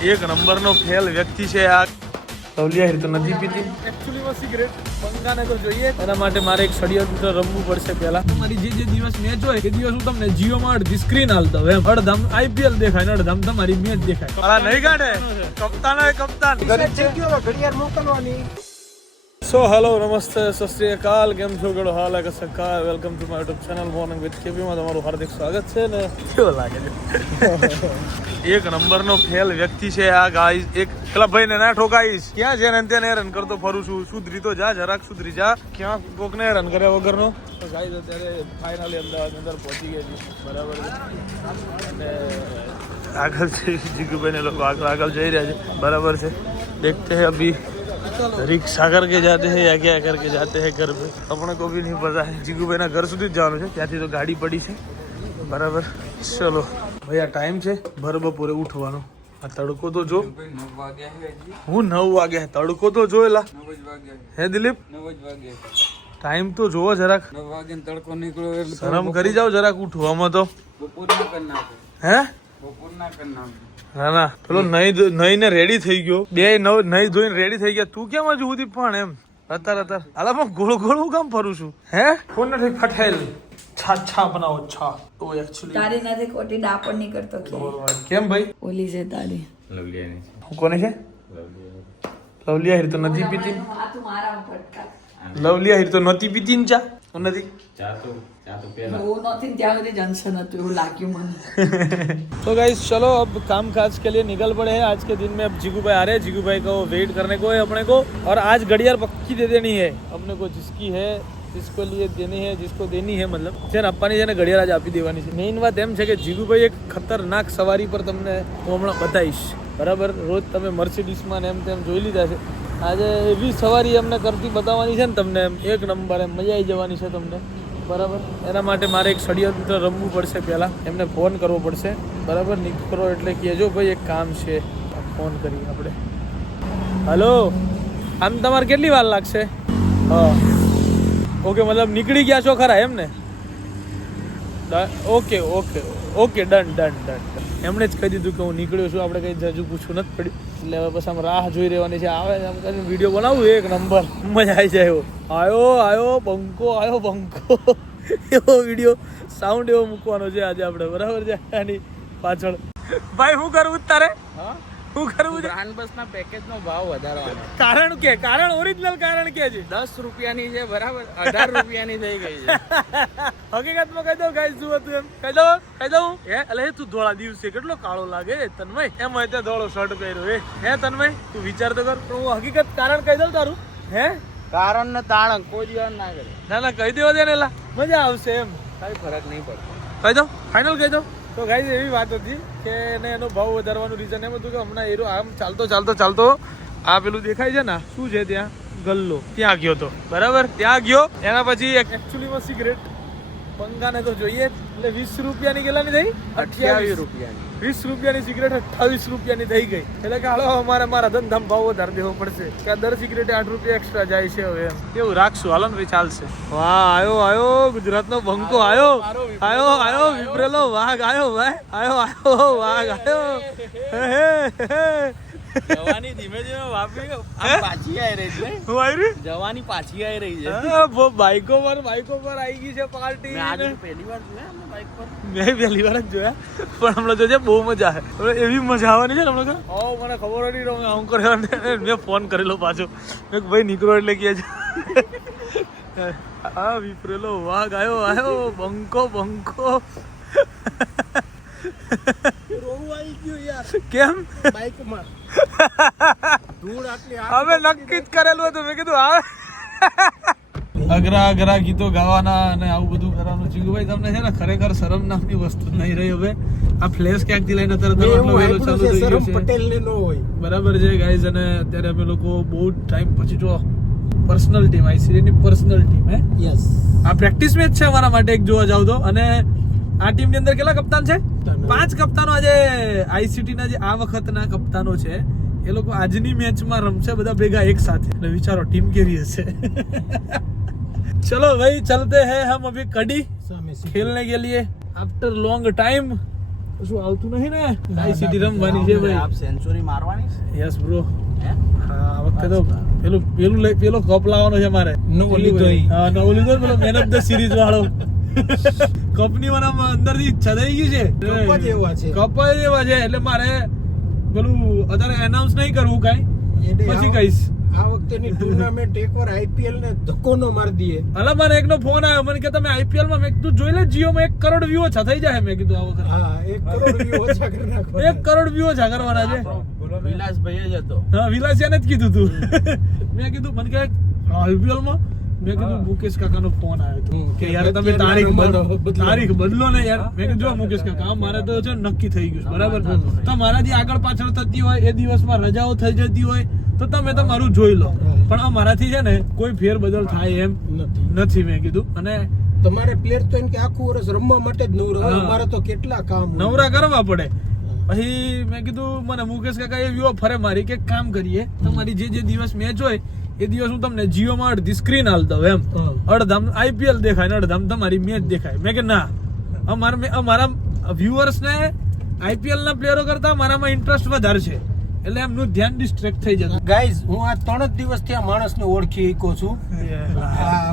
એક નંબરનો ફેલ વ્યક્તિ છે આ. તૌલિયા હીર તો નથી પીતી. એકચ્યુઅલીમાં સિગરેટ બંગાને તો જોઈએ. એના માટે મારે એક ષડયંત્ર રમવું પડશે પહેલા. મારી જે દિવસ મેચ હોય એ દિવસ હું તમને જીઓમાં અડધી સ્ક્રીન હાલતો હોય. અડધામ આઈપીએલ દેખાય ને અડધામ તમારી મેચ દેખાય. અલા નહીં કાઢે કપ્તાન હોય કપ્તાન. ઘડિયાળ મોકલવાની. સો હેલો નમસ્તે સત શ્રી અકાલ, કેમ છો? ગળો હાલ કે સકાર. Welcome to my YouTube channel morning with કેપીમાં તમારું હાર્દિક સ્વાગત છે ને. કેવો લાગે છે? એક નંબરનો ફેલ વ્યક્તિ છે આ ગાઈસ. એક પેલા ભાઈને ના ઠોકાઈશ. ક્યાં છે ને તેને હેરાન કરતો ફરું છું. સુધરી તો જા, જરાક સુધરી જા. ક્યાં કોકને હેરાન કર્યા વગરનો. તો ગાઈસ અત્યારે ફાઇનલી અમદાવાદની અંદર પહોંચી ગયા છે. બરાબર છે. અને આગળ છે જીગુભાઈ ને લોકો આગળ જઈ રહ્યા છે. બરાબર છે. देखते हैं अभी रिक्शा करके जाते हैं या क्या करके जाते हैं घर पे, अपने को भी नहीं पता है. જીગુભાઈ ના ઘર સુધી જ જવાનું છે, ત્યાંથી તો ગાડી પડી છે. બરાબર, ચલો ભાઈ. આ ટાઈમ છે ભર બપોરે ઉઠવાનો. આ તડકો તો જો. હું 9 વાગ્યા. તડકો તો જોયેલા હે દિલીપ. ટાઈમ તો જોવો જરાક. 9 વાગે તડકો નીકળ્યો એટલે શરમ કરી જાવ જરાક ઉઠવામાં તો. બપોરના કરી નાખો. હે બપોરના કરી નાખો. ના ના, પેલો નહીં ને રેડી થઈ ગયો. બે નહીં ધોઈને રેડી થઈ ગયા. તું કેમ હજુ સુધી પણ એમ અત્યારે હાલા પણ ગોળ ગોળ હું કામ ફરું છું? હે ફોન નથી ફટેલ. છા બનાવો છા. તો એક્ચ્યુઅલી તારી નથી ખોટી ડાપણ નહીં કરતો કે કેમ ભાઈ? ઓલી છે તારી લવલિયાની. કોને છે? લવલિયા હીર તો નથી પીતી. આ તું મારા ફટકા લવલિયા હીર તો નથી પીતી ને ચા નથી. હું નથી ત્યાં સુધી જંક્શન હતું એવું લાગ્યું મને. तो गाइस चलो अब काम काज के लिए निकल पड़े हैं. आज के दिन में अब जीगू भाई आ रहे हैं. जीगू भाई को वेट करने को है अपने को. और आज घड़ियाल पक्की दे देनी है अपने को. जिसकी है जिसको लिए देनी है, जिसको देनी है मतलब છે ને આપવાની છે ને ઘડિયાળ આજ આપી દેવાની છે. મેઇન વાત એમ છે કે જીગુભાઈ એક ખતરનાક સવારી પર તમને હું હમણાં બતાવીશ. બરાબર, રોજ તમે મર્સિડીઝમાં ને એમ તેમ જોઈ લીધા છે. આજે એવી સવારી અમને કરતી બતાવવાની છે ને તમને, એમ એક નંબર એમ મજા આવી જવાની છે તમને. બરાબર, એના માટે મારે એક ષડયંત્ર રમવું પડશે. પહેલાં એમને ફોન કરવો પડશે. બરાબર, નીકળો એટલે કહેજો ભાઈ એક કામ છે. ફોન કરી આપણે. હલો, આમ તમારે કેટલી વાર લાગશે? હા ઓકે, મતલબ નીકળી ગયા છો ખરા એમ ને? Okay okay okay, done done done. એમણે જ કહી દીધું કે હું નીકળ્યો છું. આપણે કંઈ હજુ પૂછવું નથી પડ્યું. એટલે હવે પછી આમ રાહ જોઈ રહેવાની છે. આવે આમ કરીને વિડીયો બનાવવું એક નંબર, મજા આવી જાય એવો. આવ્યો બંકો એવો વિડીયો સાઉન્ડ એવો મૂકવાનો છે આજે આપણે. બરાબર છે. આની પાછળ ભાઈ શું કરવું તારે? શું કરવું છે? બ્રાન્ડ બસ ના પેકેજ નો ભાવ વધારવાનો. કારણ ઓરિજિનલ કારણ કે છે 10 રૂપિયાની છે બરાબર, 18 રૂપિયાની થઈ ગઈ છે. હકીકતમાં કહી દઉં ગાઈસ, જુઓ તું એમ કહી દઉં હે એટલે તું ધોળા દિવસે કેટલો કાળો લાગે તન્મય. એમ હોય ત્યાં ધોળો શર્ટ પહેર્યો હે તન્મય, તું વિચાર તો કર. હું હકીકત કારણ કહી દઉં તારું. હે કારણ ને તાણક કોઈ દિવસ ના કરે. ના કહી દેવો દે ને, એલા મજા આવશે એમ. કઈ ફરક નહીં પડતો. કહી દો, ફાઇનલ કહી દો. તો ગાઈસ એવી વાત હતી કે એને એનો ભાવ વધારવાનું રીઝન એમ હતું કે હમણાં એરો આમ ચાલતો આ પેલું દેખાય છે ને શું છે ત્યાં ગલ્લો, ત્યાં ગયો તો. બરાબર, ત્યાં ગયો. એના પછી એકચ્યુઅલીમાં સિગરેટ બંગાને તો જોઈએ એટલે 20 રૂપિયાની કેટલાની થઈ? 28 રૂપિયાની. 20 રૂપિયાની સિગરેટ 28 રૂપિયાની થઈ ગઈ. એટલે કે હાલો અમારે મારા ધંધામાં ભાવ વધારી દેવો પડશે કે દર સિગરેટે 8 રૂપિયા એક્સ્ટ્રા જાય છે હવે એમ. કેવું રાખશું? હાલો ને ભાઈ, ચાલશે. વાહ, આયો ગુજરાતનો બંકો આયો વિપરેલો વાઘ આયો ભાઈ. આયો વાઘ આયો. જવાની ધીમે ધીમે વાપરી પાછી આવી રહી છે. હું આવી જવાની પાછી આવી રહી છે. બાઈકો પર આવી ગઈ છે પાર્ટી. મેં આજે પહેલી વાર જોયા અમને બાઈક પર. મેં પહેલી વાર જ જોયા, પણ હમણાં જોજે બહુ મજા આવે. એવી મજા આવવાની છે ને હમણાં. મને ખબર હતી હું કર્યો. મેં ફોન કરેલો પાછો. મેં ભાઈ નીકળો એટલે કે આ વિપરેલો વાઘ આયો બંકો. કેમ બાઈકમાં ધૂળ આટલી હવે નક્કી જ કરેલું હતું. મેં કીધું આવે અઘરા ગીતો ગાવાના અને આવું બધું કરવાનું. જીગુભાઈ તમને છે ને ખરેખર શરમ નામની વસ્તુ નહીં રહી હવે. આ ફ્લેશ ક્યાંકથી લઈને અત્યારે ચાલુ થઈ ગયું છે. પટેલને નો હોય. બરાબર છે ગાઈઝ. અને અત્યારે અમે લોકો બહુ ટાઈમ પછી જો પર્સનલ ટીમ આઈસીટીની પર્સનલ ટીમ હે. યસ, આ પ્રેક્ટિસ મેચ છે અમારા માટે એક જોવા જાવ તો. અને આ ટીમ ની અંદર કેટલા કપ્તાન છે? 5 કપ્તાનો. આજે આઈસીટી ના જે આ વખતના કપ્તાનો છે એ લોકો આજની મેચમાં રમશે બધા ભેગા એક સાથે. એટલે વિચારો ટીમ કેવી હશે. चलो भाई चलते हैं हम अभी कड़ी खेलने के लिए आफ्टर लॉन्ग टाइम. શું આવતું નહીં ને નાઈ સીધી રમવાની છે ભાઈ આપ સેન્ચુરી મારવાની છે? યસ બ્રો હે? હા આ વખતે તો પેલો કપ લાવવાનો છે મારે નવો લીધો ઈ. હા નવો લીધો પેલો મેન ઓફ ધ સિરીઝ વાળો કપની મને અંદરથી ઈચ્છા થઈ ગઈ છે કપ જ એવા છે. કપ જ એવા છે એટલે મારે પેલું અત્યારે એનાઉન્સ નહીં કરવું કાંઈ પછી કહીશ આ વખતેની ટુર્નામેન્ટ એકવાર આઈપીએલ ને ધક્કો નો મારી દઈએ. અલા મને એકનો ફોન આવ્યો મને કે તમે આઈપીએલ માં મેં કીધું જોઈ લે જીઓ માં 1 કરોડ વ્યૂ ઓછા થઈ જાય મેં કીધું આ વખતે હા 1 કરોડ વ્યૂ ઓછા કરી નાખો. 1 કરોડ વ્યૂ ઓછા કરવાના છે વિલાસભાઈ જ હતો. હા વિલાસિયાને જ કીધું તું મેં કીધું મને કે આઈપીએલ માં મેં કીધું મુકેશ કાકાનો ફોન આવ્યો હતો કે યાર તમે તારીખ બદલો ને યાર મેં કીધું જો મુકેશ કાકા મારે તો છે નક્કી થઈ ગયું છે, બરાબર તો મારાથી આગળ પાછળ થતી હોય એ દિવસમાં રજાઓ થઈ જતી હોય તો તમે તમારું જોઈ લો પણ અમારાથી છે ને કોઈ ફેર બદલ થાય એમ નથી મેં કીધું અને તમારે પ્લેયર તો એમ કે આખું વર્ષ રમવા માટે જ નવરા હોય. અમારે તો કેટલા કામ હોય. નવરા કરવા પડે પછી મેં કીધું મને મુકેશ કાકા એ વ્યૂ ફરે મારી કે કામ કરીએ તમારી જે દિવસ મેચ હોય એ દિવસ હું તમને જીઓ માં અડધી સ્ક્રીન હાલ દઉં એમ અડધામ આઈપીએલ દેખાય ને અડધામ તમારી મેચ દેખાય મેં કે ના અમારા વ્યુઅર્સ ને આઈપીએલ ના પ્લેયરો કરતા મારામાં ઇન્ટરેસ્ટ વધારે છે એટલે એમનું ધ્યાન ડિસ્ટ્રેક્ટ થઈ જતું. ગાઈઝ હું આ 3 દિવસથી આ માણસને ઓળખી શક્યો છું.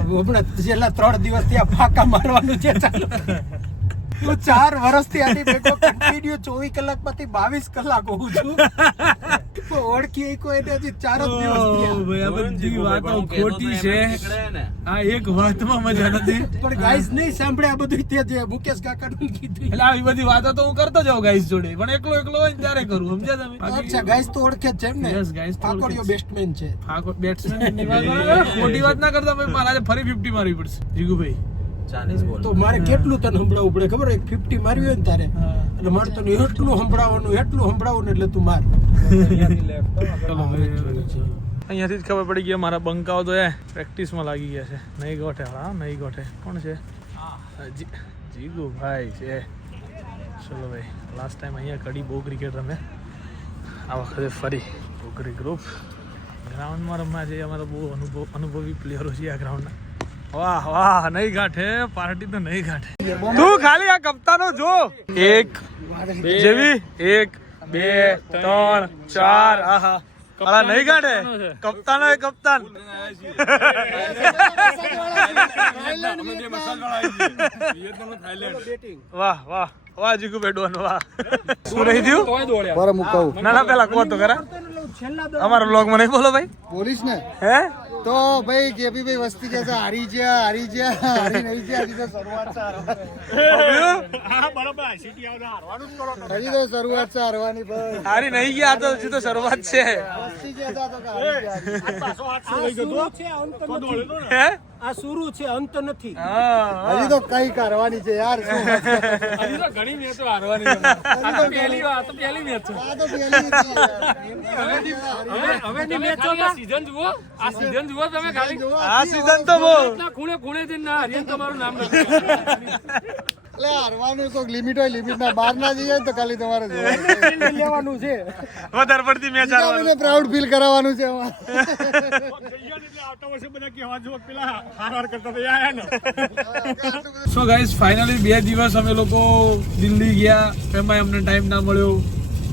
હમણાં છેલ્લા 3 દિવસથી આ ફાકા મારવાનું છે ચાલુ. હું 4 વર્ષથી આની ભેગો કન્ટિન્યુ 24 કલાકમાંથી 22 કલાક હોઉં છું. ઓળખી શક્યો એને હજી 4 જ દિવસ થયા. ભાઈ આ બધી વાતો ખોટી છે આ એક વાતમાં મજા નથી પણ ગાઈઝ નહીં સાંભળે આ બધું તે જે મુકેશ કાકાનું કીધું. એટલે આવી બધી વાતો તો હું કરતો જાઉં ગાઈસ જોડે પણ એકલો હોય ને ત્યારે કરું સમજ્યા તમે અચ્છા ગાઈઝ તો ઓળખે જ છે એમ ને? Yes, guys તો ઓળખે ફાકોડિયો છે. બેસ્ટમેન છે. બેટ્સમેન ખોટી વાત ના કરતા ભાઈ મારે આજે ફરી 50 મારવી પડશે જીગુભાઈ ચાલીસ બોલ. તો મારે કેટલું તને સંભળાવવું પડે ખબર એક 50 મારવી હોય ને તારે એટલે મારે તને એટલું સંભળાવવાનું એટલે તું માર. અહીંયાથી જ ખબર પડી ગઈ મારા બંકાઓ તો પ્રેક્ટિસમાં લાગી ગયા છે નહીં ગોઠે હા નહીં ગોઠે કોણ છે જીગુભાઈ છે ચલો ભાઈ લાસ્ટ ટાઈમ અહીંયા કડી બહુ ક્રિકેટ રમે આ વખતે ફરી છોકરી ગ્રુપ ગ્રાઉન્ડમાં રમવા છે અમારા બહુ અનુભવી પ્લેયરો છે આ ગ્રાઉન્ડના વાહ વાહ નહીં ગાંઠે પાર્ટી તો નહીં ગાંઠે તું ખાલી આ કપ્તાનો જો 1 જેવી 1 2 3 4 આહા અલા નહીં ગાંઠે કપ્તાન હોય કપ્તાન વાહ વાહ વાહ જીગુ બેડોન વાહ શું રહી થયું ના પેલા કહો તો ખરા અમારા બ્લોગ માં નહીં બોલો ભાઈ બોલીશ ને હે તો ભાઈ કેપી ભાઈ વસ્તી જैसे હારી નહીં છે હજી તો શરૂઆત છે હજી તો શરૂઆત છે હારવાની ભાઈ હારી નહીં ગયા તો હજી તો શરૂઆત છે વસ્તી જતા તો હે આ શરૂ છે અંત નથી. હા હજી તો કઈ કરવાની છે યાર શું હજી તો ઘણી મેચો હારવાની છે આ તો પહેલી મેચ આ તો પહેલી હતી યાર. હવેની મેચોમાં સીઝન જુઓ આ સીઝન જુઓ તમે ખાલી આ સીઝન તો બહુ ખૂણે ખૂણેથી ના હરિયન તમારું નામ એટલે હારવાનું તો લિમિટ હોય લિમિટ ના બહાર ના જઈએ તો ખાલી તમારે જોવાનું લેવાનું છે. વધારે પડતી મેચ હારવાની પ્રાઉડ ફીલ કરાવવાનું છે એમાં. સો ગાઈસ ફાઇનલી 2 દિવસ અમે લોકો દિલ્હી ગયા એમાં અમને ટાઈમ ના મળ્યો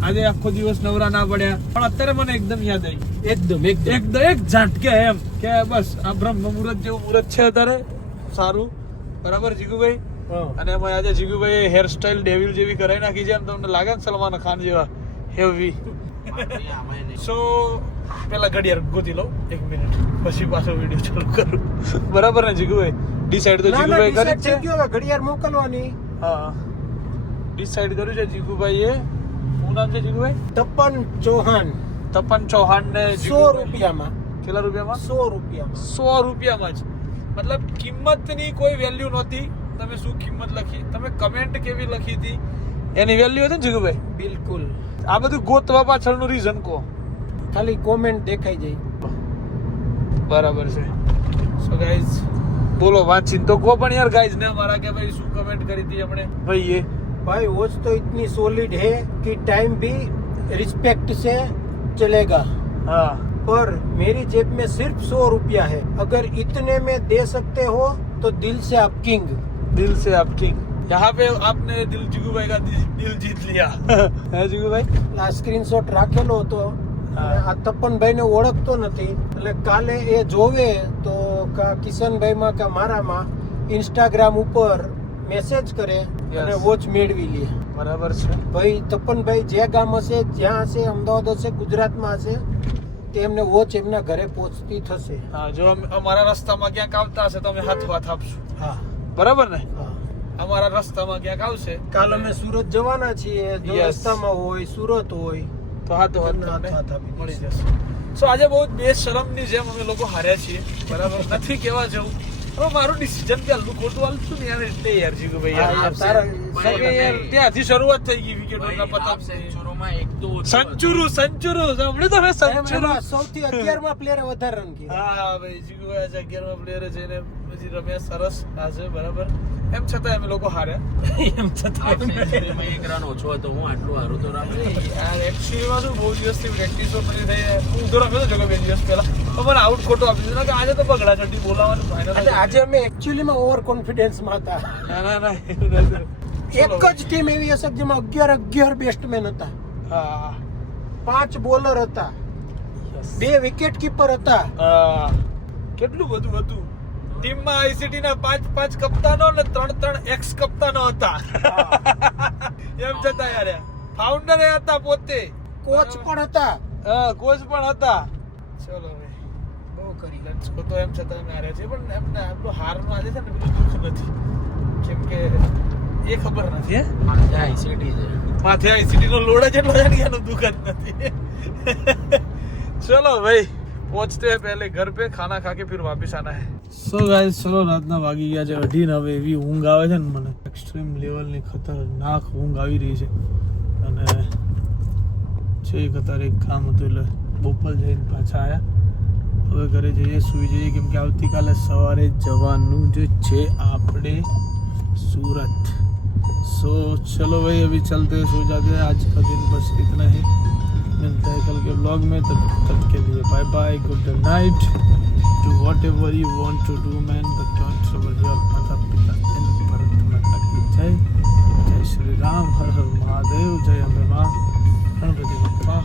આજે આખો દિવસ નવરા ના પડ્યા પણ અત્યારે મને એકદમ યાદ આવી એકદમ એક ઝાટકે એમ કે બસ આ બ્રહ્મ મુહૂર્ત જેવું મુહૂર્ત છે અત્યારે સારું બરાબર જીગુભાઈ અને એમાં આજે જીગુભાઈ હેરસ્ટાઈલ ડેવિલ જેવી કરાવી નાખી છે એમ તમને લાગે ને સલમાન ખાન જેવા હેવી સો પેલા ઘડિયાળ ગોતી લઉં 1 મિનિટ પછી પાછો વિડીયો ચાલુ કરું બરાબર ને જીગુભાઈ ડિસાઈડ તો જીગુભાઈ કરી જ છે ઘડિયાળ મોકલવાની. હા ડિસાઈડ કર્યું છે જીગુભાઈએ શું નામ છે જીગુભાઈ તપન ચૌહાણ ને 100 રૂપિયામાં કેટલા રૂપિયામાં 100 રૂપિયામાં 100 રૂપિયામાં જ મતલબ કિંમતની કોઈ વેલ્યુ નહોતી તમે શું કિંમત લખી તમે કમેન્ટ કેવી લખી હતી એની વેલ્યુ હતી ને જીગુભાઈ બિલકુલ. આ બધું ગોતવા પાછળનું રીઝન કહો ખાલી કોમેન્ટ દેખાઈ જાય. બરાબર છે સો ગાઈઝ બોલો વાંચીને તો કહો પણ યાર ગાઈઝ ને મારા કે ભાઈ શું કમેન્ટ કરી હતી આપણે ભાઈ भाई वॉच तो इतनी सॉलिड है कि टाइम भी रिस्पेक्ट से चलेगा હા पर मेरी जेब में सिर्फ 100 रुपया है. अगर इतने में दे सकते हो तो दिल से आप किंग. દિલ સે આપ ઠીક यहाँ पे आपने दिल जीगू भाई का दिल जीत लिया है जीगू भाई. આ સ્ક્રીનશોટ રાખેલો હતો અને આ તપનભાઈ ને ઓળખતો નથી એટલે કાલે એ જોવે તો કિશનભાઈ માં કે મારામાં ઇન્સ્ટાગ્રામ ઉપર મેસેજ કરે અને વોચ મેળવી લે. બરાબર છે. ભાઈ તપનભાઈ જે ગામ હશે જ્યાં હશે અમદાવાદ હશે ગુજરાતમાં હશે તેમને વોચ એમના ઘરે પહોંચતી થશે. હા, જો અમારા રસ્તામાં ક્યાંક આવતા હશે તો અમે હાથ આપશું. હા બરાબર ને? હા. અમારા રસ્તામાં ક્યાંક આવશે કાલ અમે સુરત જવાના છીએ. જો Yes. રસ્તામાં હોય સુરત હોય તો હાથ હાથ આપી મળી જશે. સો આજે બહુ બેશરમની જેમ અમે લોકો હાર્યા છીએ. બરાબર નથી કેવા જવું. હવે મારું ડિસિઝન કે હલવું ખોટું હાલતું ને યાર એટલે યાર જીગુ ભાઈ હા, યાર યાર, તારા યાર ત્યાંથી શરૂઆત થઈ ગઈ વિકેટોના પતંગ. સેન્ચુરીમાં એક તો સંચુરુ સાંભળ્યું તમે સંચુરુ? એમાં સૌથી 11મા પ્લેયરે વધારે રન કર્યા. હા ભાઈ જીગુ ભાઈ આજે 11મા પ્લેયર જઈને પછી રમ્યા સરસ આજે. બરાબર. એમ છતાં અમે લોકો હાર્યા. એમ છતાં સેન્ચુરીમાં એક રન ઓછો હતો. હું આટલું હારું તો રમે. યાર એકચ્યુઅલીમાં શું બહુ દિવસથી પ્રેક્ટિસો નથી થઈ. હું તો રમ્યો હતો બે દિવસ પહેલા પણ મને આઉટ ખોટો આપી દીધો કે આજે તો બગડા ચડ્ડી બોલાવવાનું ફાઇનલ. અને આજે અમે એકચ્યુઅલીમાં ઓવર કોન્ફિડન્સમાં હતા. ના એવું નથી. એક જ ટીમ એવી હશે કે જેમાં 11 બેટ્સમેન હતા, હા 5 બોલર હતા, 2 વિકેટ કીપર હતા. કેટલું બધું હતું ટીમમાં. આઈસીટી ના 5 કપ્તાનો ને 3 એક્સ કપ્તાનો હતા. એમ છતાં યાર ફાઉન્ડર એ હતા પોતે, કોચ પણ હતા. કોચ પણ હતા. ચલો ભાઈ બહુ કરી. Let's go. તો એમ છતાં અમે હાર્યા છે પણ એમને આપણો હારનો આજે છે ને બધું દુઃખ નથી કેમ કે એ ખબર નથી હે માથે આઈસીટી છે. માથે આઈસીટી નો લોડ જ એટલો છે ને એનું દુઃખ જ નથી. चलो भाई पहुंचते हैं पहले घर पे, खाना खा के फिर वापस आना है. સો ગાઈસ ચલો રાતના વાગી ગયા છે 2:30. હવે એવી ઊંઘ આવે છે ને મને, એક્સ્ટ્રીમ લેવલની ખતરનાક ઊંઘ આવી રહી છે. અને છેક અત્યારે એક કામ હતું એટલે બોપલ જઈને પાછા આવ્યા. હવે ઘરે જઈએ સૂઈ જઈએ કેમ કે આવતીકાલે સવારે જવાનું જ છે આપણે सूरत. सो चलो भाई अभी चलते हैं, सो जाते हैं. आज का दिन बस इतना ही. मिलते हैं कल के ब्लॉग में. तब तक के लिए bye bye, good night. Do whatever you want to do man, but don't trouble your माता पिता एंड भारत माता की जय. जय श्री राम, हर हर महादेव, जय अम्बे माँ, गणपति बप्पा.